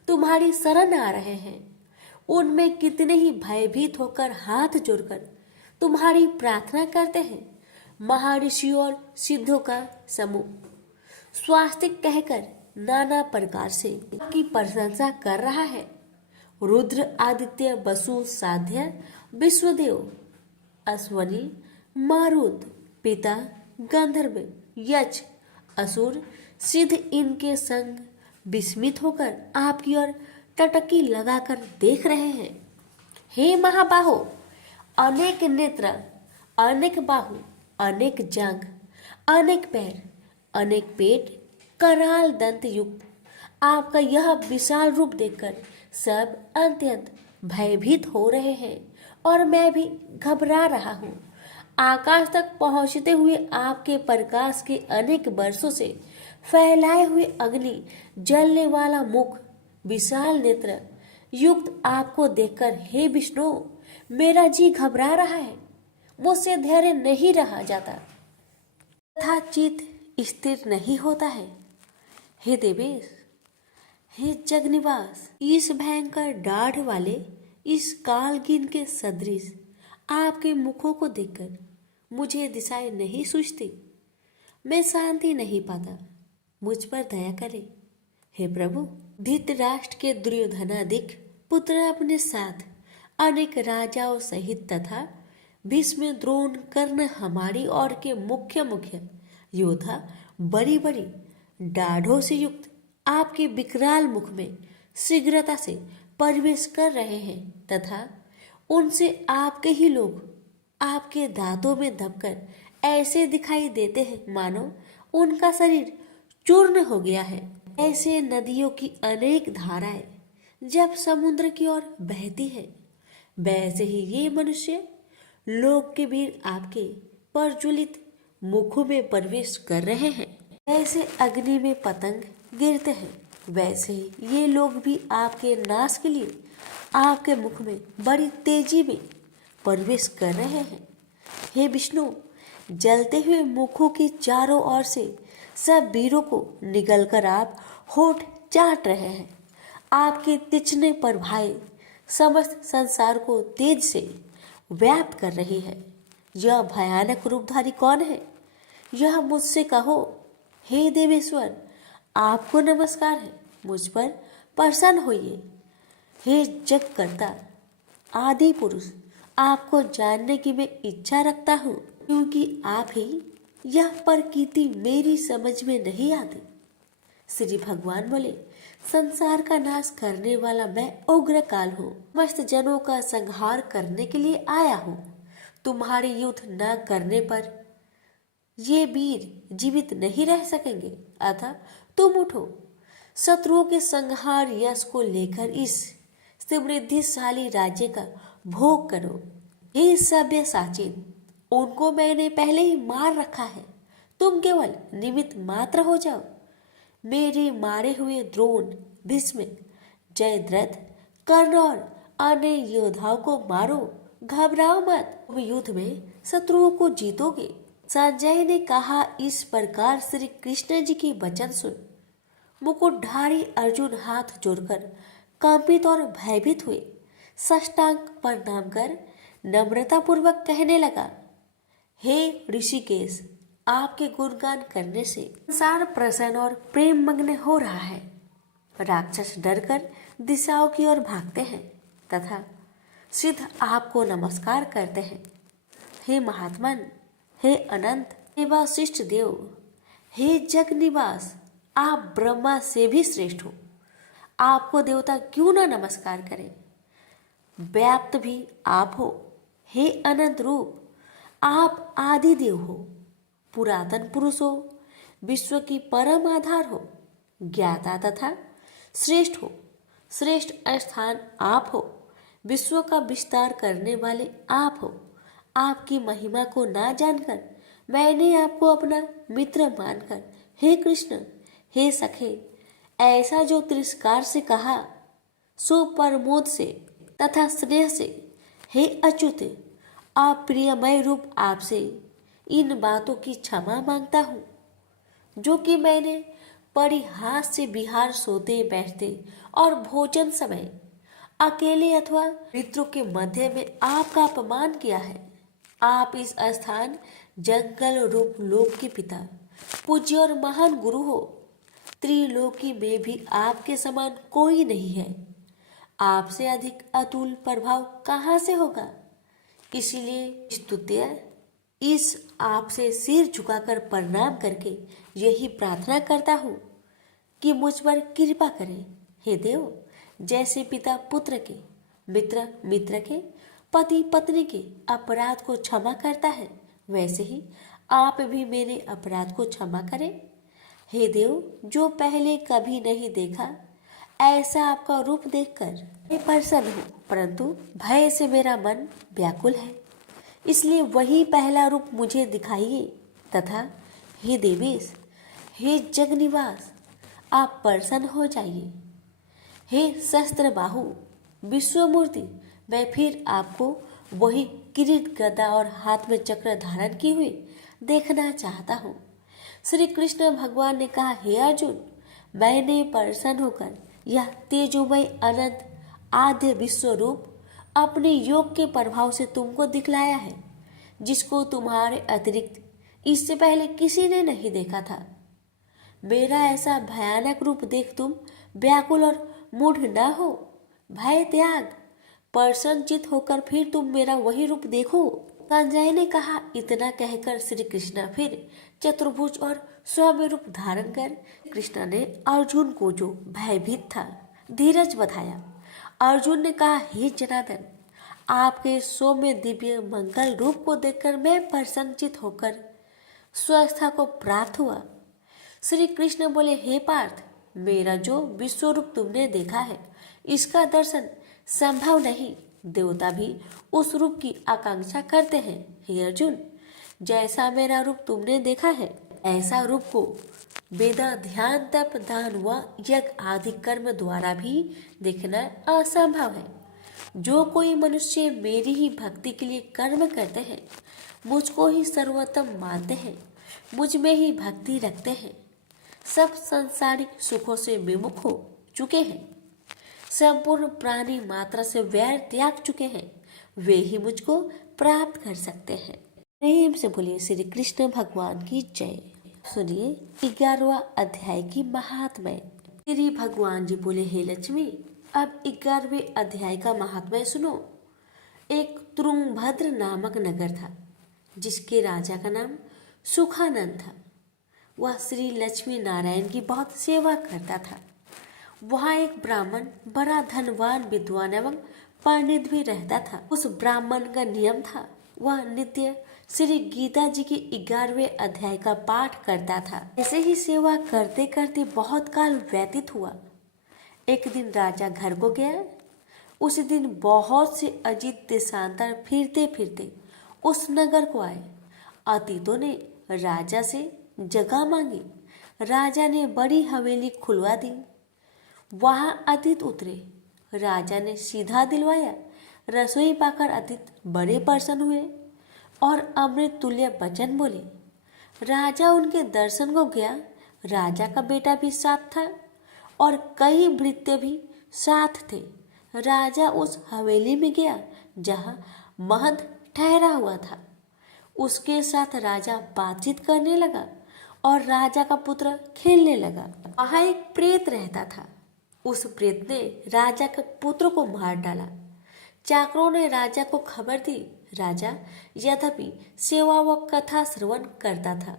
तुम्हारी शरण आ रहे हैं। उनमें कितने ही भयभीत होकर हाथ जोड़कर तुम्हारी प्रार्थना करते हैं। महर्षियों और सिद्धों का समूह स्वास्तिक कहकर नाना प्रकार से आपकी प्रशंसा कर रहा है। रुद्र, आदित्य, वसु, साध्य, विश्वदेव, अश्वनी, मारुत, पिता, गंधर्व, यक्ष, असुर, सिद्ध इनके संग विस्मित होकर आपकी ओर टटकी लगाकर देख रहे हैं। हे महाबाहो, अनेक नेत्र, अनेक बाहु, अनेक जांघ, अनेक पैर, अनेक पेट, कराल दंत युक्त आपका यह विशाल रूप देखकर सब अत्यंत भयभीत हो रहे हैं और मैं भी घबरा रहा हूँ। आकाश तक पहुँचते हुए आपके प्रकाश के अनेक वर्षों से फैलाए हुए अग्नि जलने वाला मुख, विशाल नेत्र युक्त आपको देखकर हे विष्णु, मेरा जी घबरा रहा है। मुझसे धैर्य नहीं रहा जाता तथा चित्त स्थिर नहीं होता है। हे देवेश, हे जगनिवास, इस भयंकर दाढ़ वाले इस कालगिन के सदृश आपके मुखों को देखकर मुझे दिशाएं नहीं सूझती। मैं शांति नहीं पाता। मुझ पर दया करे हे प्रभु। धृतराष्ट्र के दुर्योधनादिक पुत्र अपने साथ अनेक राजाओं सहित तथा भीष्म, द्रोण, कर्ण हमारी ओर के मुख्य मुख्य योद्धा बड़ी बड़ी दाढ़ों से युक्त आपके विकराल मुख में शीघ्रता से प्रवेश कर रहे हैं तथा उनसे आपके ही लोग आपके दांतों में दबकर ऐसे दिखाई देते हैं मानो उनका शरीर चूर्ण हो गया है। ऐसे नदियों की अनेक धाराएं जब समुद्र की ओर बहती है, वैसे ही ये मनुष्य लोक के वीर आपके प्रज्वलित मुखों में प्रवेश कर रहे हैं। ऐसे अग्नि में पतंग गिरते हैं, वैसे ही ये लोग भी आपके नाश के लिए आपके मुख में बड़ी तेजी में प्रवेश कर रहे हैं। हे विष्णु, जलते हुए मुखों के चारों ओर से सब वीरों को निगलकर आप होठ चाट रहे हैं। आपके तीक्ष्ण प्रभाएं समस्त संसार को तेज से व्याप्त कर रही है। यह भयानक रूपधारी कौन है? यह मुझसे कहो। हे देवेश्वर, आपको नमस्कार है, मुझ पर प्रसन्न होइए। हे जगकर्ता आदि पुरुष, आपको जानने की मैं इच्छा रखता हूँ, क्योंकि आप ही यह प्रकृति मेरी समझ में नहीं आती। श्री भगवान बोले, संसार का नाश करने वाला मैं उग्र काल हूँ, समस्त जनों का संहार करने के लिए आया हूँ। तुम्हारे युद्ध न करने पर ये वीर जीवित नहीं रह सकेंगे, अतः तुम उठो, शत्रुओं के संहार यश को लेकर इस समृद्धिशाली राज्य का भोग करो। हे सभ्य साचिन, उनको मैंने पहले ही मार रखा है, तुम केवल निमित्त मात्र हो जाओ। मेरे मारे हुए द्रोण, भीष्म, जयद्रथ, कर्ण और अन्य योद्धाओं को मारो, घबराओ मत, तुम युद्ध में शत्रुओं को जीतोगे। संजय ने कहा। इस प्रकार श्री कृष्ण जी के वचन सुन मुकुटधारी अर्जुन हाथ जोड़कर कंपित और भयभीत हुए साष्टांग प्रणाम कर नम्रतापूर्वक कहने लगा, हे ऋषिकेश, आपके गुणगान करने से संसार प्रसन्न और प्रेम मग्न हो रहा है। राक्षस डरकर दिशाओं की ओर भागते हैं तथा सिद्ध आपको नमस्कार करते हैं। हे महात्मन, हे अनंत, हे वशिष्ठ देव, हे जग निवास, आप ब्रह्मा से भी श्रेष्ठ हो। आपको देवता क्यों ना नमस्कार करें। व्याप्त भी आप हो। हे अनंत रूप, आप आदि देव हो, पुरातन पुरुष हो, विश्व की परम आधार हो, ज्ञाता तथा श्रेष्ठ हो। श्रेष्ठ स्थान आप हो, विश्व का विस्तार करने वाले आप हो। आपकी महिमा को ना जानकर मैंने आपको अपना मित्र मानकर हे कृष्ण, हे सखे, ऐसा जो तिरस्कार से कहा सो प्रमोद से तथा स्नेह से हे अच्युत, आप प्रियमय रूप आपसे इन बातों की क्षमा मांगता हूँ जो कि मैंने परिहास से विहार सोते बैठते और भोजन समय अकेले अथवा मित्रों के मध्य में आपका अपमान किया है। आप इस स्थान जंगल रूप लोक के पिता, पूज्य और महान गुरु हो। त्रिलोकी में भी आपके समान कोई नहीं है। आपसे अधिक अतुल प्रभाव कहाँ से होगा। इसलिए स्तुत्य इस आपसे सिर झुकाकर प्रणाम करके यही प्रार्थना करता हूँ कि मुझ पर कृपा करें। हे देव, जैसे पिता पुत्र के, मित्र मित्र के, पति पत्नी के अपराध को क्षमा करता है, वैसे ही आप भी मेरे अपराध को क्षमा करें। हे देव, जो पहले कभी नहीं देखा ऐसा आपका रूप देखकर मैं प्रसन्न हूँ, परंतु भय से मेरा मन व्याकुल है, इसलिए वही पहला रूप मुझे दिखाइए तथा हे देवेश, हे जगनिवास, आप प्रसन्न हो जाइए। हे शस्त्र बाहु विश्वमूर्ति, मैं फिर आपको वही किरीट गदा और हाथ में चक्र धारण किए हुए देखना चाहता हूँ। श्री कृष्ण भगवान ने कहा, हे अर्जुन, मैंने प्रसन्न होकर यह तेजोमय अनंत आद्य विश्व रूप अपने योग के प्रभाव से तुमको दिखलाया है, जिसको तुम्हारे अतिरिक्त इससे पहले किसी ने नहीं देखा था। मेरा ऐसा भयानक रूप देख तुम व्याकुल और मूढ़ न हो। भय त्याग, प्रसन्नचित होकर फिर तुम मेरा वही रूप देखो। संजय ने कहा। इतना कहकर श्री कृष्ण फिर चतुर्भुज और सौम्य रूप धारण कर कृष्ण ने अर्जुन को, जो भयभीत था, धीरज बधाया। अर्जुन ने कहा, हे जनार्दन, आपके सौम्य दिव्य मंगल रूप को देखकर मैं प्रसन्नचित होकर स्वस्थता को प्राप्त हुआ। श्री कृष्ण बोले, हे पार्थ, मेरा जो विश्व रूप तुमने देखा है, इसका दर्शन संभव नहीं। देवता भी उस रूप की आकांक्षा करते हैं। हे अर्जुन, जैसा मेरा रूप तुमने देखा है, ऐसा रूप को वेदा ध्यान तप दान व यज्ञ आदि कर्म द्वारा भी देखना असंभव है। जो कोई मनुष्य मेरी ही भक्ति के लिए कर्म करते हैं, मुझको ही सर्वोत्तम मानते हैं, मुझ में ही भक्ति रखते हैं, सब सांसारिक सुखों से विमुख हो चुके हैं, संपूर्ण प्राणी मात्रा से वैर त्याग चुके हैं, वे ही मुझको प्राप्त कर सकते हैं। प्रेम से बोलिए श्री कृष्ण भगवान की जय। सुनिए 11वां अध्याय की महात्म्य। श्री भगवान जी बोले, हे लक्ष्मी, अब 11वें अध्याय का महात्म्य सुनो। एक तुंगभद्र नामक नगर था, जिसके राजा का नाम सुखानंद था। वह श्री लक्ष्मी नारायण की बहुत सेवा करता था। वहाँ एक ब्राह्मण बड़ा धनवान, विद्वान एवं पंडित भी रहता था। उस ब्राह्मण का नियम था, वह नित्य श्री गीता जी के 11वें अध्याय का पाठ करता था। ऐसे ही सेवा करते करते बहुत काल व्यतीत हुआ। एक दिन राजा घर को गया। उस दिन बहुत से अजीत देशांतर फिरते फिरते उस नगर को आए। अतीतों ने राजा से जगह मांगी। राजा ने बड़ी हवेली खुलवा दी। वहां अतीत उतरे। राजा ने सीधा दिलवाया। रसोई पाकर अतीत बड़े प्रसन्न हुए और अमृत तुल्य वचन बोले। राजा उनके दर्शन को गया। राजा का बेटा भी साथ था और कई भृत्य भी साथ थे। राजा उस हवेली में गया जहाँ महंत ठहरा हुआ था। उसके साथ राजा बातचीत करने लगा और राजा का पुत्र खेलने लगा। वहाँ एक प्रेत रहता था। उस प्रेत ने राजा के पुत्र को मार डाला। चाकरों ने राजा को खबर दी। राजा यद्यपि सेवा व कथा श्रवण करता था,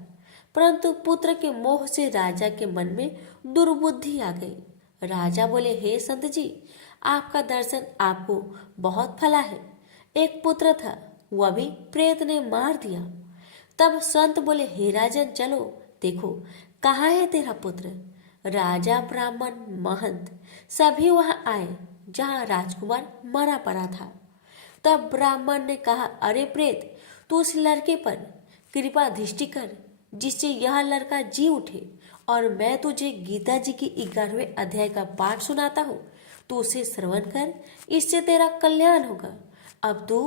परंतु पुत्र के मोह से राजा के मन में दुर्बुद्धि आ गई। राजा बोले, हे संत जी, आपका दर्शन आपको बहुत फला है। एक पुत्र था, वह भी प्रेत ने मार दिया। तब संत बोले, हे राजन, चलो देखो कहाँ है तेरा पुत्र। राजा, ब्राह्मण, महंत सभी वहां आए जहाँ राजकुमार मरा पड़ा था। तब ब्राह्मण ने कहा, अरे प्रेत, तू उस लड़के पर कृपा दृष्टि कर जिससे यह लड़का जी उठे, और मैं तुझे गीता जी की 11वें अध्याय का पाठ सुनाता हूँ। तू उसे श्रवण कर, इससे तेरा कल्याण होगा। अब तू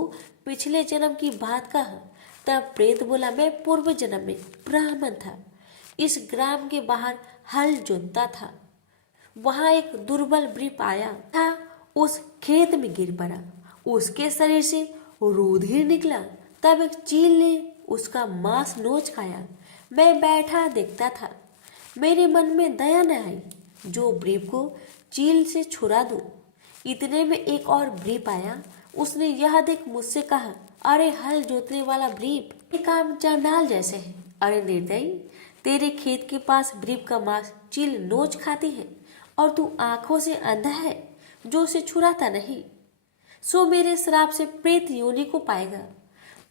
पिछले जन्म की बात कह। तब प्रेत बोला, मैं पूर्व जन्म में ब्राह्मण था। इस ग्राम के बाहर हल जोतता था। वहां एक दुर्बल वृक्ष आया था, उस खेत में गिर पड़ा। उसके शरीर से रुधिर निकला। तब एक चील ने उसका मांस नोच खाया। मैं बैठा देखता था। मेरे मन में दया न आई जो वृक्ष को चील से छुड़ा दूं। इतने में एक और वृक्ष आया। उसने यह देख मुझसे कहा, अरे हल जोतने वाला वृक्ष, ये काम चांडाल जैसे है। अरे निर्दयी, तेरे खेत के पास वृक्ष का मांस चील नोच खाती है और तू आंखों से अंधा है जो उसे छुड़ाता नहीं। सो मेरे श्राप से प्रेत योनि को पाएगा।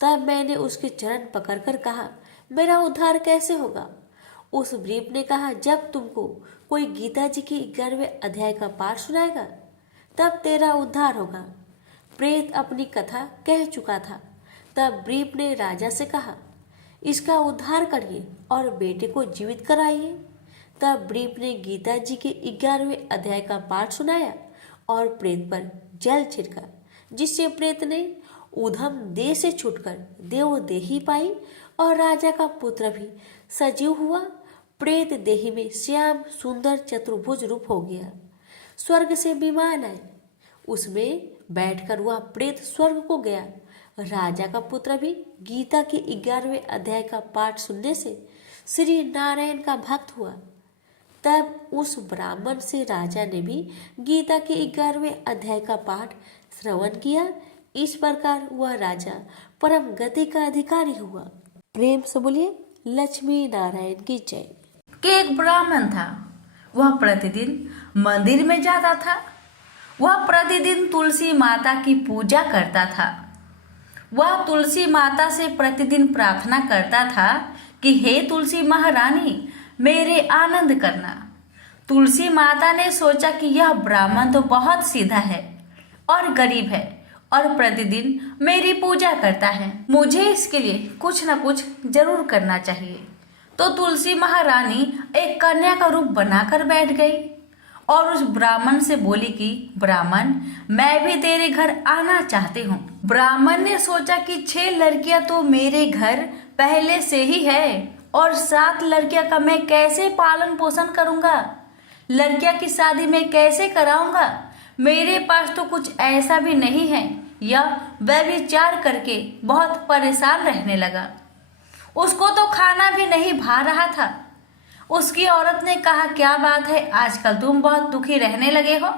तब मैंने उसके चरण पकड़कर कहा, मेरा उद्धार कैसे होगा। उस वृक्ष ने कहा, जब तुमको कोई गीता जी की 11वें अध्याय का पाठ सुनाएगा तब तेरा उद्धार होगा। प्रेत अपनी कथा कह चुका था। तब वृक्ष ने राजा से कहा, इसका उद्धार करिए और बेटे को जीवित कराइए। तब वृक्ष ने गीता जी के 11वें अध्याय का पाठ सुनाया और प्रेत पर जल छिड़का, जिससे प्रेत ने उधम देह से छूटकर देवदेही पाई और राजा का पुत्र भी सजीव हुआ। प्रेत देही में श्याम सुंदर चतुर्भुज रूप हो गया। स्वर्ग से विमान आए, उसमें बैठकर वह प्रेत स्वर्ग को गया। राजा का पुत्र भी गीता के 11वें अध्याय का पाठ सुनने से श्री नारायण का भक्त हुआ। तब उस ब्राह्मण से राजा ने भी गीता के 11वें अध्याय का पाठ श्रवण किया। इस प्रकार वह राजा परम गति का अधिकारी हुआ। प्रेम से बोलिए लक्ष्मी नारायण की जय। कि एक ब्राह्मण था, वह प्रतिदिन मंदिर में जाता था। वह प्रतिदिन तुलसी माता की पूजा करता था। वह तुलसी माता से प्रतिदिन प्रार्थना करता था कि हे तुलसी महारानी, मेरे आनंद करना। तुलसी माता ने सोचा कि यह ब्राह्मण तो बहुत सीधा है और गरीब है और प्रतिदिन मेरी पूजा करता है, मुझे इसके लिए कुछ न कुछ जरूर करना चाहिए। तो तुलसी महारानी एक कन्या का रूप बनाकर बैठ गई और उस ब्राह्मण से बोली कि ब्राह्मण, मैं भी तेरे घर आना चाहती हूँ। ब्राह्मण ने सोचा कि 6 लड़कियां तो मेरे घर पहले से ही है और 7 लड़कियां का मैं कैसे पालन पोषण करूंगा, लड़कियां की शादी मैं कैसे कराऊंगा, मेरे पास तो कुछ ऐसा भी नहीं है। यह व्यभिचार करके बहुत परेशान रहने लगा। उसको तो खाना भी नहीं भा रहा था। उसकी औरत ने कहा, क्या बात है, आजकल तुम बहुत दुखी रहने लगे हो।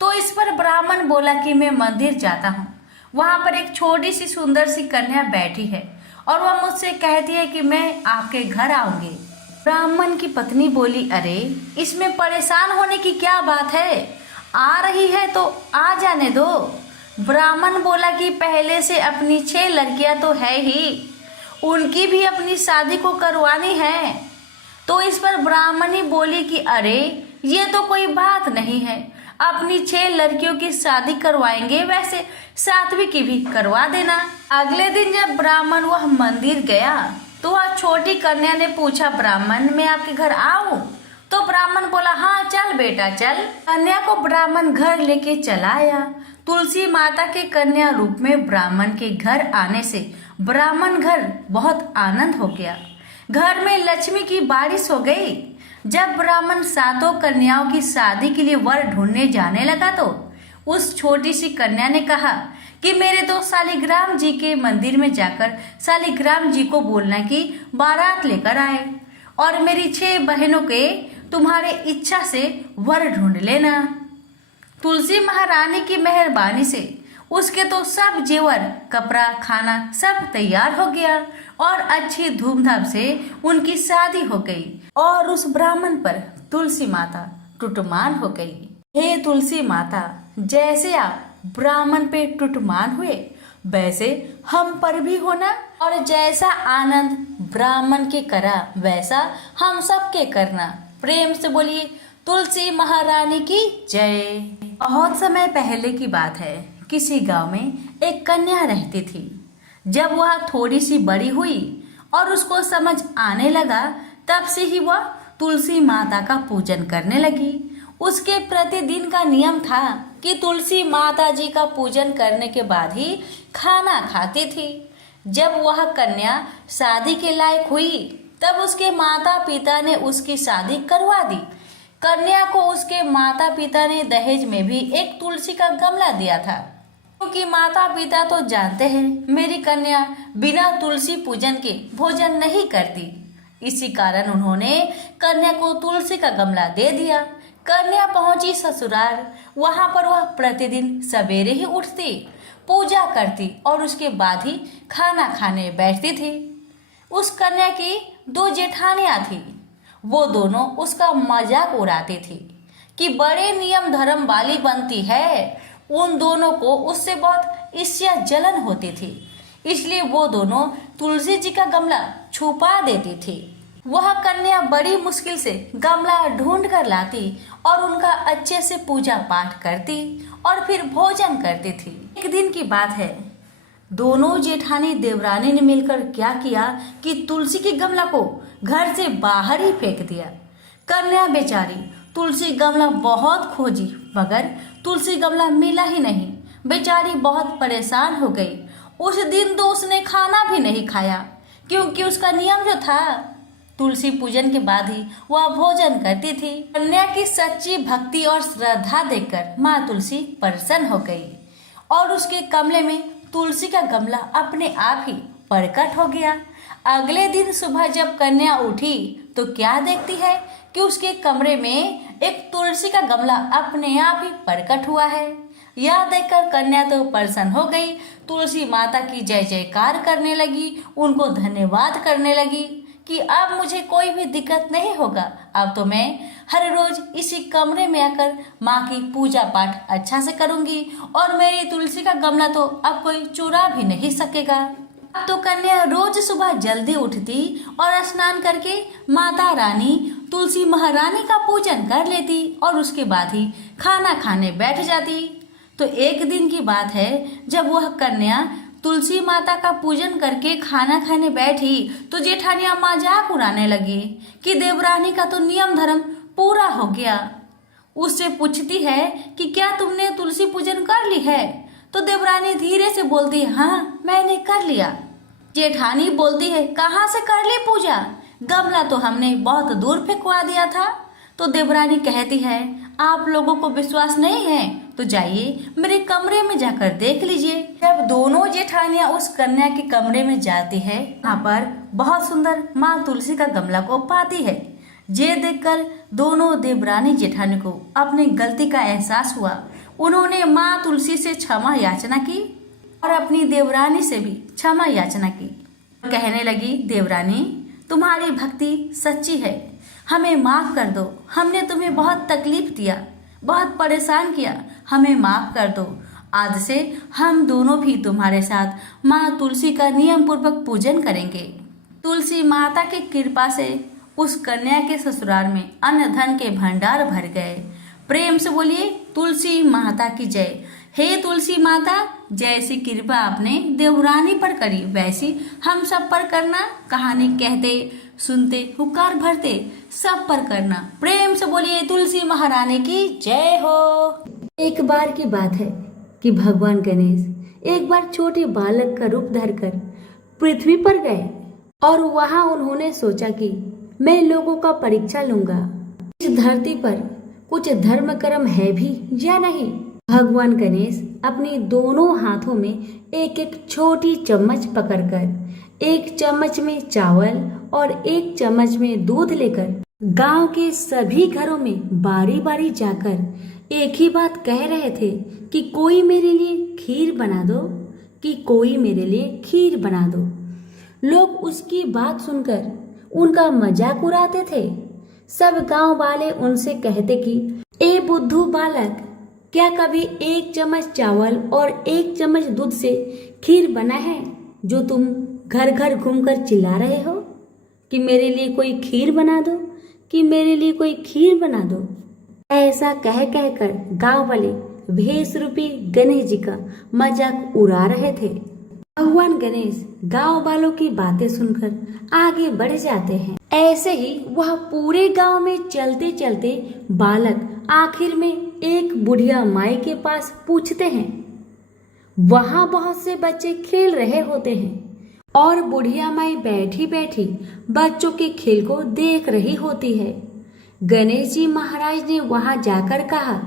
तो इस पर ब्राह्मण बोला कि मैं मंदिर जाता हूँ, वहां पर एक छोटी सी सुंदर सी कन्या बैठी है और वह मुझसे कहती है कि मैं आपके घर आऊंगी। ब्राह्मण की पत्नी बोली, अरे इसमें परेशान होने की क्या बात है, आ रही है तो आ जाने दो। ब्राह्मण बोला कि पहले से अपनी 6 लड़कियां तो है ही, उनकी भी अपनी शादी को करवानी है। तो इस पर ब्राह्मणी बोली कि अरे ये तो कोई बात नहीं है, अपनी 6 लड़कियों की शादी करवाएंगे, वैसे 7वीं की भी करवा देना। अगले दिन जब ब्राह्मण वह मंदिर गया तो वह छोटी कन्या ने पूछा, ब्राह्मण मैं आपके घर आऊं? तो ब्राह्मण बोला, हाँ चल बेटा चल। कन्या को ब्राह्मण घर लेके चला आया। तुलसी माता के कन्या रूप में ब्राह्मण के घर आने से ब्राह्मण घर बहुत आनंद हो गया। घर में लक्ष्मी की बारिश हो गई। जब ब्राह्मण 7 कन्याओं की शादी के लिए वर ढूंढने जाने लगा तो उस छोटी सी कन्या ने कहा कि मेरे तो शालिग्राम जी के मंदिर में जाकर शालिग्राम जी को बोलना कि बारात लेकर आए और मेरी 6 बहनों के तुम्हारे इच्छा से वर ढूंढ लेना। तुलसी महारानी की मेहरबानी से उसके तो सब जेवर, कपड़ा, खाना सब तैयार हो गया और अच्छी धूमधाम से उनकी शादी हो गई और उस ब्राह्मण पर तुलसी माता टुटमान हो गई। हे तुलसी माता, जैसे आप ब्राह्मण पे टुटमान हुए वैसे हम पर भी होना और जैसा आनंद ब्राह्मण के करा वैसा हम सबके करना। प्रेम से बोलिए तुलसी महारानी की जय। बहुत समय पहले की बात है, किसी गांव में एक कन्या रहती थी। जब वह थोड़ी सी बड़ी हुई और उसको समझ आने लगा तब से ही वह तुलसी माता का पूजन करने लगी। उसके प्रतिदिन का नियम था कि तुलसी माता जी का पूजन करने के बाद ही खाना खाती थी। जब वह कन्या शादी के लायक हुई तब उसके माता पिता ने उसकी शादी करवा दी। कन्या को उसके माता पिता ने दहेज में भी एक तुलसी का गमला दिया था, क्योंकि माता पिता तो जानते हैं मेरी कन्या बिना तुलसी पूजन के भोजन नहीं करती। इसी कारण उन्होंने कन्या को तुलसी का गमला दे दिया। कन्या पहुंची ससुराल। वहां पर वह प्रतिदिन सवेरे ही उठती, पूजा करती और उसके बाद ही खाना खाने बैठती थी। उस कन्या की 2 जेठानियां थी। वो दोनों उसका मजाक उड़ाती थी कि बड़े नियम धर्म वाली बनती है। उन दोनों को उससे बहुत ईर्ष्या जलन होती थी, इसलिए वो दोनों तुलसी जी का गमला छुपा देती थी। वह कन्या बड़ी मुश्किल से गमला ढूंढ कर लाती और उनका अच्छे से पूजा पाठ करती और फिर भोजन करती थी। एक दिन की बात है, दोनों जेठानी देवरानी ने मिलकर क्या किया कि तुलसी के गमला को घर से बाहर ही फेंक दिया। कन्या बेचारी तुलसी गमला बहुत खोजी मगर तुलसी गमला मिला ही नहीं। बेचारी बहुत परेशान हो गई। उस दिन तो उसने खाना भी नहीं खाया, क्योंकि उसका नियम जो था तुलसी पूजन के बाद ही वह भोजन करती थी। कन्या की सच्ची भक्ति और श्रद्धा देखकर माँ तुलसी प्रसन्न हो गई और उसके कमरे में तुलसी का गमला अपने आप ही प्रकट हो गया। अगले दिन सुबह जब कन्या उठी तो क्या देखती है कि उसके कमरे में एक तुलसी का गमला अपने आप ही प्रकट हुआ है। यह देखकर कन्या तो प्रसन्न हो गई, तुलसी माता की जय जयकार करने लगी, उनको धन्यवाद करने लगी कि अब मुझे कोई भी दिक्कत नहीं होगा। अब तो मैं हर रोज इसी कमरे में आकर माँ की पूजा पाठ अच्छा से करूंगी और मेरी तुलसी का गमला तो अब कोई चुरा भी नहीं सकेगा। अब तो कन्या रोज सुबह जल्दी उठती और स्नान करके माता रानी तुलसी महारानी का पूजन कर लेती और उसके बाद ही खाना खाने बैठ जाती। तो एक दिन की बात है, जब वह कन्या तुलसी माता का पूजन करके खाना खाने बैठी तो जेठानियां मजाक उड़ाने लगी कि देवरानी का तो नियम धर्म पूरा हो गया। उससे पूछती है कि क्या तुमने तुलसी पूजन कर ली है? तो देवरानी धीरे से बोलती है, हाँ मैंने कर लिया। जेठानी बोलती है, कहाँ से कर ली पूजा? गमला तो हमने बहुत दूर फेंकवा दिया था। तो देवरानी कहती है, आप लोगों को विश्वास नहीं है तो जाइए मेरे कमरे में जाकर देख लीजिए। जब दोनों जेठानियां उस कन्या के कमरे में जाती है, वहाँ पर बहुत सुंदर माँ तुलसी का गमला को पाती है। ये देखकर दोनों देवरानी जेठानी को अपनी गलती का एहसास हुआ। उन्होंने माँ तुलसी से क्षमा याचना की और अपनी देवरानी से भी क्षमा याचना की। कहने लगी, देवरानी तुम्हारी भक्ति सच्ची है, हमें माफ कर दो। हमने तुम्हें बहुत तकलीफ दिया, बहुत परेशान किया, हमें माफ कर दो। आज से हम दोनों भी तुम्हारे साथ माँ तुलसी का नियम पूर्वक पूजन करेंगे। तुलसी माता की कृपा से उस कन्या के ससुराल में अन्न धन के भंडार भर गए। प्रेम से बोलिए तुलसी माता की जय। हे तुलसी माता, जैसी कृपा आपने देवरानी पर करी वैसी हम सब पर करना। कहानी कहते सुनते हुकार भरते सब पर करना। प्रेम से बोलिए तुलसी महारानी की जय हो। एक बार की बात है कि भगवान गणेश एक बार छोटे बालक का रूप धरकर पृथ्वी पर गए और वहां उन्होंने सोचा कि मैं लोगों का परीक्षा लूंगा, इस धरती पर कुछ धर्म कर्म है भी या नहीं। भगवान गणेश अपनी दोनों हाथों में एक एक छोटी चम्मच पकड़कर एक चम्मच में चावल और एक चम्मच में दूध लेकर गांव के सभी घरों में बारी बारी जाकर एक ही बात कह रहे थे कि कोई मेरे लिए खीर बना दो, कि कोई मेरे लिए खीर बना दो। लोग उसकी बात सुनकर उनका मजाक उड़ाते थे। सब गांव वाले उनसे कहते कि ए बुद्धू बालक, क्या कभी एक चम्मच चावल और एक चम्मच दूध से खीर बना है जो तुम घर घर घूमकर चिल्ला रहे हो कि मेरे लिए कोई खीर बना दो, कि मेरे लिए कोई खीर बना दो। ऐसा कह कहकर गांव वाले भेष रूपी गणेश जी का मजाक उड़ा रहे थे। भगवान गणेश गांव वालों की बातें सुनकर आगे बढ़ जाते हैं। ऐसे ही वह पूरे गांव में चलते चलते बालक आखिर में एक बुढ़िया माई के पास पूछते हैं। वहां बहुत से बच्चे खेल रहे होते हैं और बुढ़िया माई बैठी बैठी बच्चों के खेल को देख रही होती है। गणेश जी महाराज ने वहां जाकर कहा,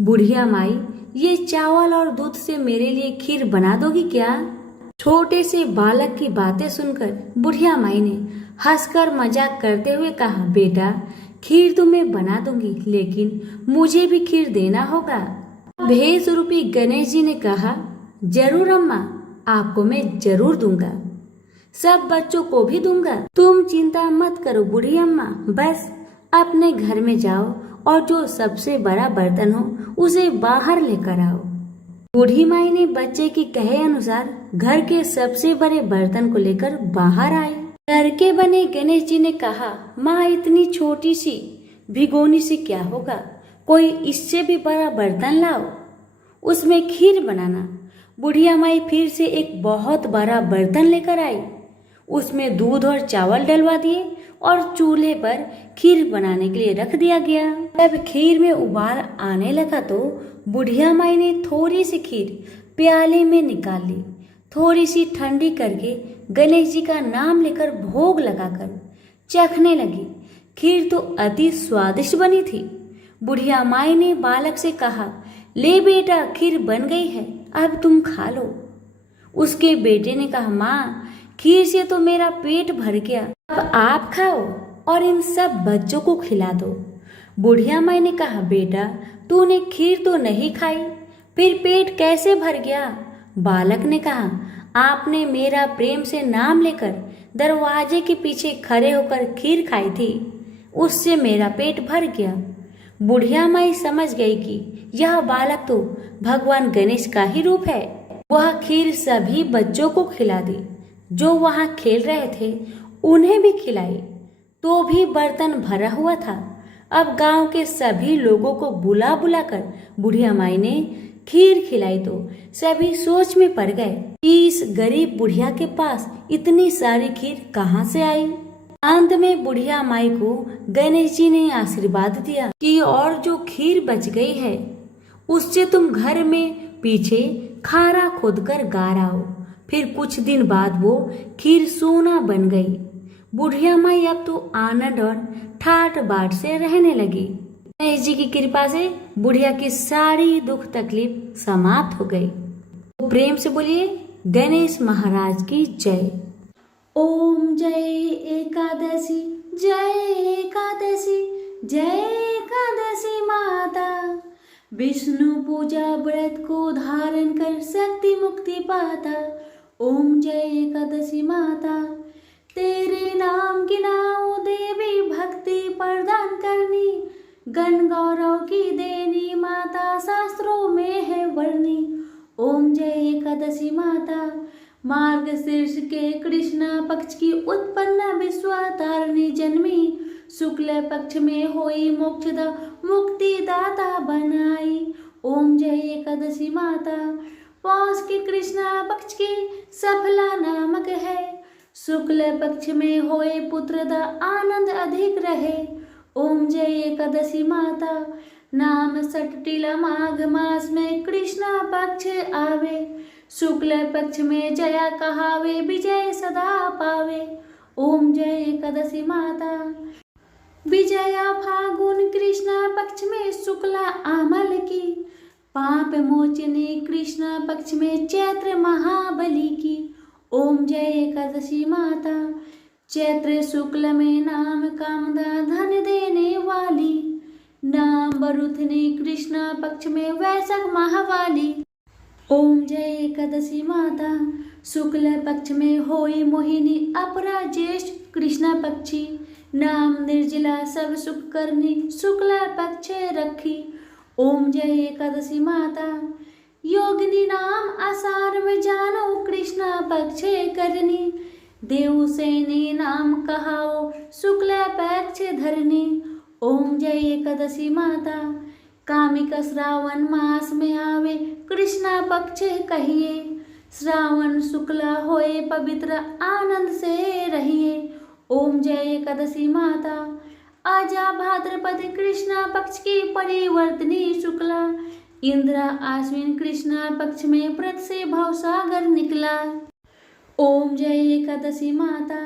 बुढ़िया माई, ये चावल और दूध से मेरे लिए खीर बना दोगी क्या? छोटे से बालक की बातें सुनकर बुढ़िया माई ने हंसकर मजाक करते हुए कहा, बेटा खीर तो मैं बना दूंगी, लेकिन मुझे भी खीर देना होगा। भेष रूपी गणेश जी ने कहा, जरूर अम्मा, आपको मैं जरूर दूंगा, सब बच्चों को भी दूंगा। तुम चिंता मत करो बूढ़ी अम्मा, बस अपने घर में जाओ और जो सबसे बड़ा बर्तन हो उसे बाहर लेकर आओ। बूढ़ी माई ने बच्चे की कहे अनुसार घर के सबसे बड़े बर्तन को लेकर बाहर आई। घर के बने गणेश जी ने कहा, माँ इतनी छोटी सी भिगोनी से क्या होगा, कोई इससे भी बड़ा बर्तन लाओ, उसमें खीर बनाना। बुढ़िया माई फिर से एक बहुत बड़ा बर्तन लेकर आई, उसमें दूध और चावल डलवा दिए और चूल्हे पर खीर बनाने के लिए रख दिया गया। जब खीर में उबाल आने लगा तो बुढ़िया माई ने थोड़ी सी खीर प्याले में निकाल ली, थोड़ी सी ठंडी करके गणेश जी का नाम लेकर भोग लगाकर चखने लगी। खीर तो अति स्वादिष्ट बनी थी। बुढ़िया माई ने बालक से कहा, ले बेटा खीर बन गई है, अब तुम खा लो। उसके बेटे ने कहा, माँ खीर से तो मेरा पेट भर गया, अब आप खाओ और इन सब बच्चों को खिला दो। बुढ़िया माई ने कहा, बेटा तूने खीर तो नहीं खाई, फिर पेट कैसे भर गया? बालक ने कहा, आपने मेरा प्रेम से नाम लेकर दरवाजे के पीछे खड़े होकर खीर खाई थी, उससे मेरा पेट भर गया। बुढ़िया माई समझ गई कि यह बालक तो भगवान गणेश का ही रूप है। वह खीर सभी बच्चों को खिला दी, जो वहां खेल रहे थे उन्हें भी खिलाई, तो भी बर्तन भरा हुआ था। अब गांव के सभी लोगों को बुला बुलाकर बुढ़िया माई ने खीर खिलाई तो सभी सोच में पड़ गए कि इस गरीब बुढ़िया के पास इतनी सारी खीर कहाँ से आई। अंत में बुढ़िया माई को गणेश जी ने आशीर्वाद दिया कि और जो खीर बच गई है उससे तुम घर में पीछे खारा खोदकर गाड़ाओ। फिर कुछ दिन बाद वो खीर सोना बन गई। बुढ़िया माई अब तो आनंद और ठाट बाट से रहने लगी। गणेश जी की कृपा से बुढ़िया की सारी दुख तकलीफ समाप्त हो गई। तो प्रेम से बोलिए गणेश महाराज की जय। ओम जय एकादशी, जय एकादशी, जय एकादशी माता। विष्णु पूजा व्रत को धारण कर शक्ति मुक्ति पाता। ओम जय एकादशी माता। तेरे नाम की नाओ देवी, भक्ति प्रदान करनी, गण गौरव की देनी माता, शास्त्रों में है वर्णी। ओम जय एकादशी माता। मार्गशीर्ष के कृष्ण पक्ष की उत्पन्न विश्वतारिणी जन्मी, शुक्ल पक्ष में होई मोक्षदा मुक्ति दाता बनाई। ओम जय एकादशी माता। पौष के कृष्ण पक्ष की सफला नामक है, शुक्ल पक्ष में होए पुत्रदा आनंद अधिक रहे। ओम जय एकादशी माता। नाम सटटिला माघ मास में कृष्ण पक्ष आवे, शुक्ल पक्ष में जया कहावे, विजय सदा पावे। ओम जय एकादशी माता। विजया फागुन कृष्ण पक्ष में शुक्ला आमल की, पाप मोचने कृष्ण पक्ष में चैत्र महाबली की। ओम जय एकादशी माता। चैत्र शुक्ल में नाम कामदा धन देने वाली, नाम बरुथनी कृष्ण पक्ष में वैशाख महावाली। ओम जय एकादशी माता। शुक्ल पक्ष में होई मोहिनी, अपरा ज्येष्ठ कृष्ण पक्षी, नाम निर्जला सब सुख करनी, शुक्ल पक्ष रखी। ओम जय एकादशी माता। योगिनी नाम आषाढ़ में जानो, कृष्ण पक्ष करनी, देवसेनी नाम कहाओ, शुक्ल पक्ष धरनी। ओम जय एकादशी माता। कामिक श्रावण मास में आवे, कृष्ण पक्ष कहिए, श्रावण शुक्ला होए पवित्र, आनंद से रहिए। ओम जय एकादशी माता। आजा भाद्रपद कृष्ण पक्ष की परिवर्तनी शुक्ला, इंद्र आश्विन कृष्ण पक्ष में व्रत से भवसागर निकला। ओम जय एकादशी माता।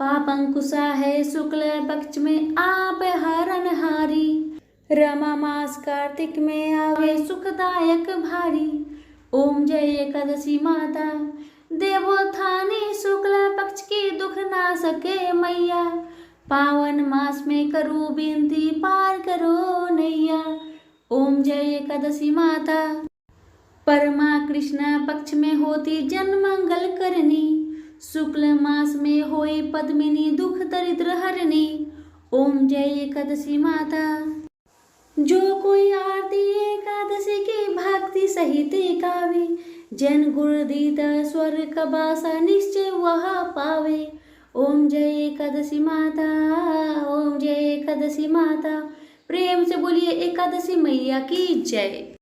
पापंकुशा है शुक्ल पक्ष में आप हरणहारी, रमा मास कार्तिक में आवे सुखदायक भारी। ओम जय एकादशी माता। देवोत्थानी शुक्ल पक्ष की दुख ना सके मैया, पावन मास में करो विनती पार करो नैया। ओम जय एकादशी माता। परमा कृष्ण पक्ष में होती जन मंगल करनी, शुक्ल मास में होई पद्मिनी दुख दरिद्र हरनी। ओम जय एकादशी माता। जो कोई आरती एकादशी की भक्ति सहित गावे, जन गुरुदीत स्वर कबासा निश्चय वह पावे। ओम जय एकादशी माता। ओम जय एकादशी माता। प्रेम से बोलिए एकादशी मैया की जय।